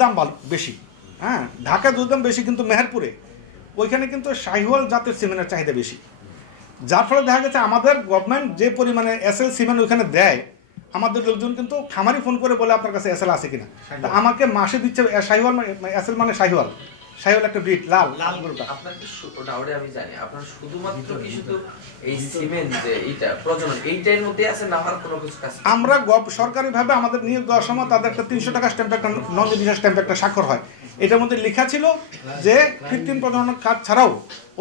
দাম বেশি। হ্যাঁ, ঢাকায় দুধ দাম বেশি, কিন্তু মেহেরপুরে ওইখানে কিন্তু শাহিওয়াল জাতের সিমেন্টের চাহিদা বেশি, যার ফলে দেখা গেছে আমাদের গভর্নমেন্ট যে পরিমাণে এসএল সিমেন্ট ওইখানে দেয়, আমাদের লোকজন কিন্তু খামারি ফোন করে বলে আপনার কাছে এসএল আছে কিনা। আমাকে মাসে দিচ্ছে শাহিওয়াল, এসএল মানে শাহিওয়াল একটা ব্রিড, লাল লাল গরুটা। আপনার কি ওটা আমি জানি, আপনার শুধুমাত্র কি শুধু এই সিমেন্ট যে এইটা প্রজনন এইটার মধ্যে আছে না আর কোনো কিছু কাজ? আমরা সরকারিভাবে আমাদের নিয়োগ দেওয়ার সময় তাদের একটা 300 টাকা স্ট্যাম্প, একটা নন রেজিস্টার্ড স্ট্যাম্প একটা স্বাক্ষর হয়। এটার মধ্যে লেখা ছিল যে কৃত্রিম প্রজনন কাজ ছাড়াও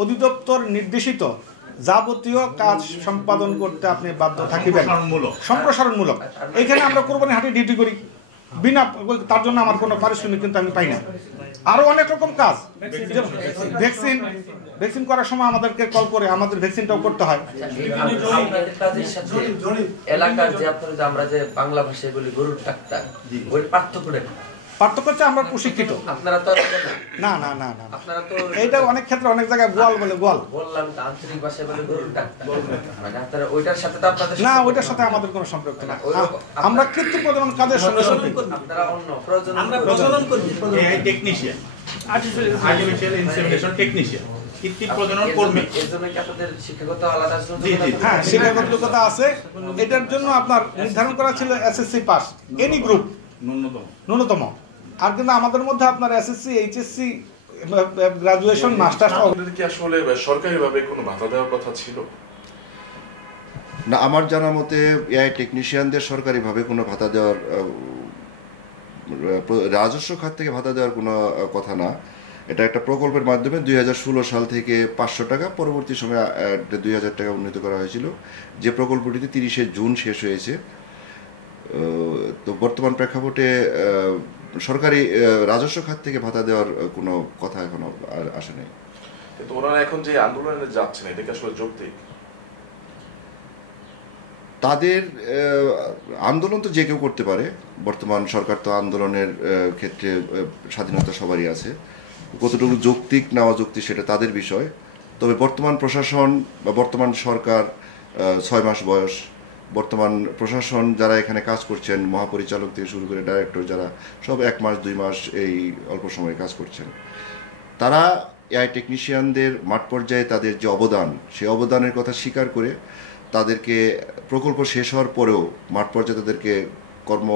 অধিদপ্তর নির্দেশিত যাবতীয় কাজ সম্পাদন করতে আপনি বাধ্য থাকিবেন, সম্প্রসারণমূলক। এইখানে আমরা কোরবানি হাটে ডিউটি করি বিনা, তার জন্য আমার কোনো পারিশ্রমিক কিন্তু আমি পাই না। আরো অনেক রকম কাজ, ভ্যাকসিন করার সময় আমাদেরকে কল করে আমাদের ভ্যাকসিনটাও করতে হয়। এলাকার যে আপনারা আমরা যে বাংলা ভাষায় বলি গরুর ডাক্তার, ওই পার্থক্য হচ্ছে আমরা প্রশিক্ষিত, আপনারা তো না না না না, আপনারা তো এইটা অনেক ক্ষেত্রে অনেক জায়গায় গোয়াল বলে, গোয়াল বললাম তো আঞ্চলিক ভাষায় বলে গরুর ডাক্তার, মানে আপনারা ওইটার সাথে তো আপনাদের না, ওইটার সাথে আমাদের কোনো সম্পর্ক না। আমরা কৃত্রিম প্রজনন কাজের সঙ্গে সম্পৃক্ত। আপনারা অন্য প্রজনন, আমরা প্রজনন করি, টেকনিশিয়ান, আর্টিফিশিয়াল ইনসেমিনেশন টেকনিশিয়ান, কৃত্রিম প্রজনন কর্মী। এর জন্য কি আপনাদের শিক্ষাগত আলাদা? হ্যাঁ, শিক্ষাগত যোগ্যতা আছে। এটার জন্য আপনার নির্ধারণ করা ছিল এসএসসি পাস, এনি গ্রুপ ন্যূনতম। আর কিন্তু আমাদের মধ্যে আপনার এসএসসি, এইচএসসি, গ্রাজুয়েশন, মাস্টার্স। আপনাদের কি আসলে সরকারিভাবে কোনো ভাতা দেওয়ার কথা ছিল? না, আমার জানা মতে এআই টেকনিশিয়ানদের সরকারিভাবে কোনো ভাতা দেওয়ার, রাজস্ব খাত থেকে ভাতা দেওয়ার কোনো কথা না। এটা একটা প্রকল্পের মাধ্যমে 2016 সাল থেকে 500 টাকা, পরবর্তী সময়ে 2000 টাকা উন্নীত করা হয়েছিল, যে প্রকল্পটিতে 30শে জুন শেষ হয়েছে। তো বর্তমান প্রেক্ষাপটে সরকারি রাজস্ব খাত থেকে ভাতা দেওয়ার কোনো কথা এখনো আসে নাই। কিন্তু ওনারা এখন যে আন্দোলনে যাচ্ছেন, এটা কি আসলে যৌক্তিক? তাদের আন্দোলন তো যে কেউ করতে পারে, বর্তমান সরকার তো আন্দোলনের ক্ষেত্রে স্বাধীনতা সবারই আছে। কতটুকু যৌক্তিক না অযৌক্তিক সেটা তাদের বিষয়। তবে বর্তমান প্রশাসন বা বর্তমান সরকার, 6 মাস বয়স, বর্তমান প্রশাসন যারা এখানে কাজ করছেন, মহাপরিচালক থেকে শুরু করে ডাইরেক্টর, যারা সব 1 মাস 2 মাস এই অল্প সময়ে কাজ করছেন, তারা এআই টেকনিশিয়ানদের মাঠ পর্যায়ে তাদের যে অবদান, সেই অবদানের কথা স্বীকার করে তাদেরকে প্রকল্প শেষ হওয়ার পরেও মাঠ পর্যায়ে তাদেরকে কর্ম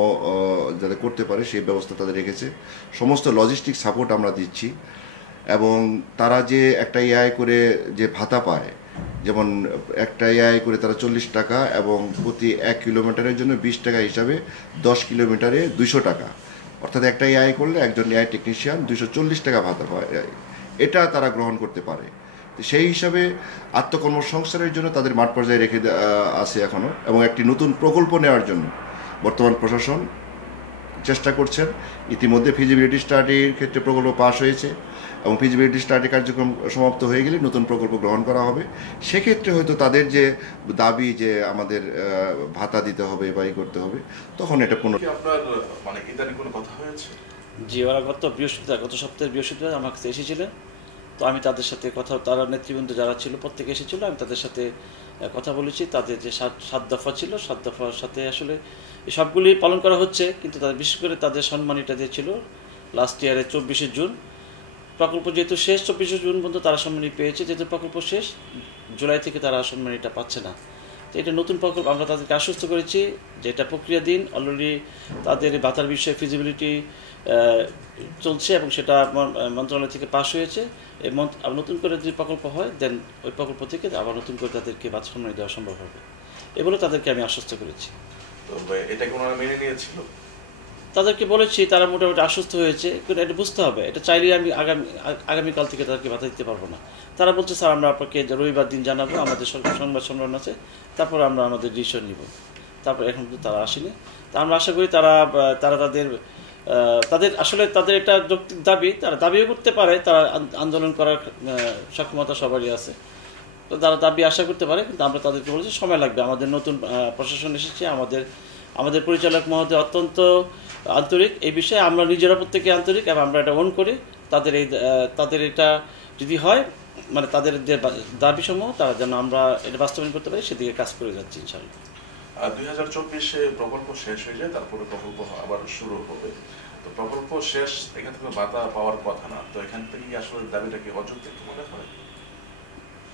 যাতে করতে পারে সেই ব্যবস্থা তাদের রেখেছে। সমস্ত লজিস্টিক সাপোর্ট আমরা দিচ্ছি। এবং তারা যে একটা এআই করে যে ভাতা পায়, যেমন একটা এআই করে তারা 40 টাকা, এবং প্রতি 1 কিলোমিটারের জন্য 20 টাকা হিসাবে 10 কিলোমিটারে 200 টাকা, অর্থাৎ একটা এআই করলে একজন এআই টেকনিশিয়ান 240 টাকা ভাতা পায়। এটা তারা গ্রহণ করতে পারে। সেই হিসাবে আত্মকর্মসংস্থানের জন্য তাদের মাঠ পর্যায়ে রেখে আছে এখনও, এবং একটি নতুন প্রকল্প নেওয়ার জন্য বর্তমান প্রশাসন চেষ্টা করছেন। ইতিমধ্যে ফিজিবিলিটি স্টাডির ক্ষেত্রে প্রকল্প পাস হয়েছে, এবং ফিজিবিলিটি স্টাডি কার্যক্রম সমাপ্ত হয়ে গেলে নতুন প্রকল্প গ্রহণ করা হবে। সেক্ষেত্রে হয়তো তাদের যে দাবি যে আমাদের ভাতা দিতে হবে বা করতে হবে, তখন এটা কোনো আপনার মানে ইদানিং কোনো কথা হয়েছে? জি, ওরা গত সপ্তাহের বৃহস্পতিবার আমার কাছে এসেছিলেন। তো আমি তাদের সাথে কথা, তারা নেতৃবৃন্দ যারা ছিল প্রত্যেকে এসেছিল, আমি তাদের সাথে কথা বলেছি। তাদের যে 7 দফা ছিল, 7 দফার সাথে আসলে সবগুলি পালন করা হচ্ছে, কিন্তু তাদের বিশেষ করে তাদের সম্মানিটা দিয়েছিল লাস্ট ইয়ারে 24শে জুন। প্রকল্প যেহেতু শেষ, 24শে জুন পর্যন্ত তারা সম্মানী পেয়েছে, যেহেতু প্রকল্প শেষ, জুলাই থেকে তারা সম্মানীটা পাচ্ছে না। তো এটা নতুন প্রকল্প, আমরা তাদেরকে আশ্বস্ত করেছি যে এটা প্রক্রিয়াধীন, অলরেডি তাদের ভাতার বিষয়ে ফিজিবিলিটি চলছে, এবং সেটা মন্ত্রণালয় থেকে পাস হয়েছে। নতুন করে যদি প্রকল্প হয়, দেন ওই প্রকল্প থেকে আবার নতুন করে তাদেরকে ভাতা সম্মানী দেওয়া সম্ভব হবে, এগুলো তাদেরকে আমি আশ্বস্ত করেছি। এটা কি ওনারা মেনে নিয়েছিল? তাদেরকে বলেছি, তারা মোটামুটি আশ্বস্ত হয়েছে। কিন্তু এটা বুঝতে হবে, এটা চাইলেই আমি আগামীকাল থেকে তাদেরকে ভাতা দিতে পারবো না। তারা বলছে স্যার আমরা আপনাকে রবিবার দিন জানাবো, আমাদের সংবাদ সম্মেলন আছে, তারপর আমরা আমাদের ডিসিশন নিব। তারপর এখন কিন্তু তারা আসেনি। তা আমরা আশা করি তারা তাদের আসলে তাদের একটা যৌক্তিক দাবি, তারা দাবিও করতে পারে, তারা আন্দোলন করার সক্ষমতা সবারই আছে, তো তারা দাবি আশা করতে পারে। কিন্তু আমরা তাদেরকে বলেছি সময় লাগবে, আমাদের নতুন প্রশাসন এসেছে, আমাদের পরিচালক মহোদয় অত্যন্ত আন্তরিক এই বিষয়ে, আমরা নিজেরা প্রত্যেকে আন্তরিক, এবং আমরা এটা অন করি। তাদের এটা যদি হয়, মানে তাদের যে দাবিসমূহ, তারা যেন আমরা এটা বাস্তবায়ন করতে পারি, সেদিকে কাজ করে যাচ্ছি ইনশাআল্লাহ। 2024-এ প্রকল্প শেষ হয়ে যায়, তারপরে প্রকল্প আবার শুরু হবে। তো প্রকল্প শেষ, এখান থেকে ভাতা পাওয়ার কথা না, তো এখান থেকে কি আসলে দাবিটা কি অযৌক্তিক মনে হয়?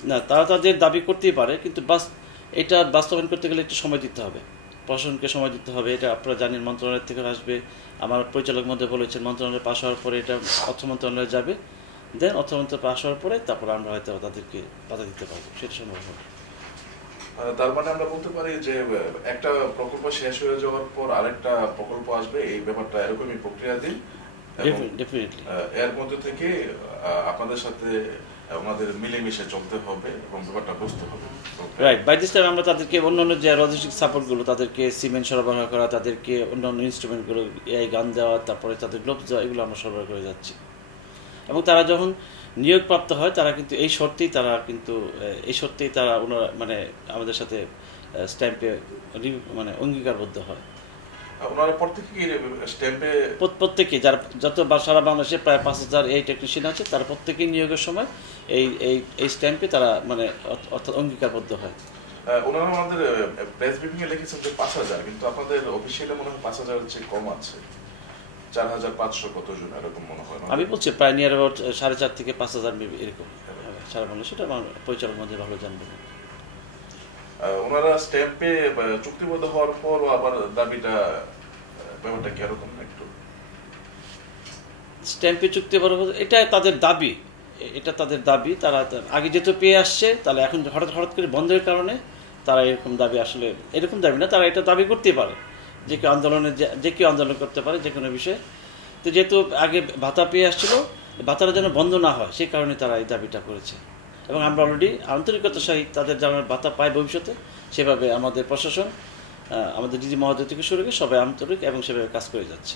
না, তারা তাদের দাবি করতেই পারে, কিন্তু এটা বাস্তবায়ন করতে গেলে একটু সময় দিতে হবে, প্রশাসনকে সময় দিতে হবে। এটা আপনারা জানেন মন্ত্রণালয় থেকে আসবে, আমার পরিচালক মধ্যে বলেছেন মন্ত্রণালয়ে পাশ হওয়ার পরে এটা অর্থ মন্ত্রণালয়ে যাবে, দেন অর্থ মন্ত্রণালয়ে পাশ হওয়ার পরে তারপর আমরা হয়তো তাদেরকে বাধা দিতে পারবো, সেটা সম্ভব হবে। তার মানে আমরা বলতে পারি যে একটা প্রকল্প শেষ হয়ে যাওয়ার পর আরেকটা প্রকল্প আসবে, এই ব্যাপারটা এরকমই প্রক্রিয়াধীন। ডেফিনেটলি এর মধ্যে থেকে আপনাদের সাথে আমাদের মিলেমিশে চলতে হবে এবং ব্যাপারটা বুঝতে হবে। রাইট, বাই দিস টাইম আমরা তাদেরকে অন্যান্য যে লজিস্টিক সাপোর্টগুলো, তাদেরকে সিমেন্ট সরবরাহ করা, তাদেরকে অন্যান্য ইনস্ট্রুমেন্টগুলো, এআই গান দেওয়া, তারপরে তাদের গ্লোভস দেওয়া, এগুলো আমরা সরবরাহ করে যাচ্ছি। এবং তারা যখন নিয়োগপ্রাপ্ত হয় তারা কিন্তু এই শর্তেই তারা ওনারা মানে আমাদের সাথে স্ট্যাম্পে মানে অঙ্গীকারবদ্ধ হয়। আপনারা প্রত্যেকে যারা যত সারা বাংলাদেশে প্রায় 5000 এই টেকনিশিয়ান আছে, তারা প্রত্যেকেই নিয়োগের সময় এই স্ট্যাম্পে তারা মানে অর্থাৎ অঙ্গীকারবদ্ধ হয়। ওনারা আমাদের প্রেস ব্রিফিংয়ে লিখেছেন যে 5000, কিন্তু আপনাদের অফিসিয়ালি মনে হয় 5000 এর চেয়ে কম আছে, 4500 কতজন এরকম মনে হয়। আমি বলছি প্রায় নিয়ার অ্যাবাউট 4.5 থেকে 5000 এরকম সারা বাংলাদেশ, সেটা আমার পরিচালক মধ্যে ভালো জানবেন। ওনারা স্ট্যাম্পে চুক্তিবদ্ধ হওয়ার পর আবার দাবিটা ব্যাপারটা কি এরকম একটু স্ট্যাম্পে চুক্তি এটা তাদের দাবি, তারা আগে যেহেতু পেয়ে আসছে, তাহলে এখন হঠাৎ করে বন্ধের কারণে তারা এরকম দাবি, আসলে এরকম দাবি না, তারা এটা দাবি করতেই পারে, যে কেউ আন্দোলন করতে পারে যে কোনো বিষয়ে। তো যেহেতু আগে ভাতা পেয়ে আসছিল, ভাতাটা যেন বন্ধ না হয় সেই কারণে তারা এই দাবিটা করেছে। এবং আমরা অলরেডি আন্তরিকতার সহিত তাদের যেন ভাতা পায় ভবিষ্যতে, সেভাবে আমাদের প্রশাসন, আমাদের ডিজি মহোদয় থেকে শুরু করে সবাই আন্তরিক এবং সেভাবে কাজ করে যাচ্ছে।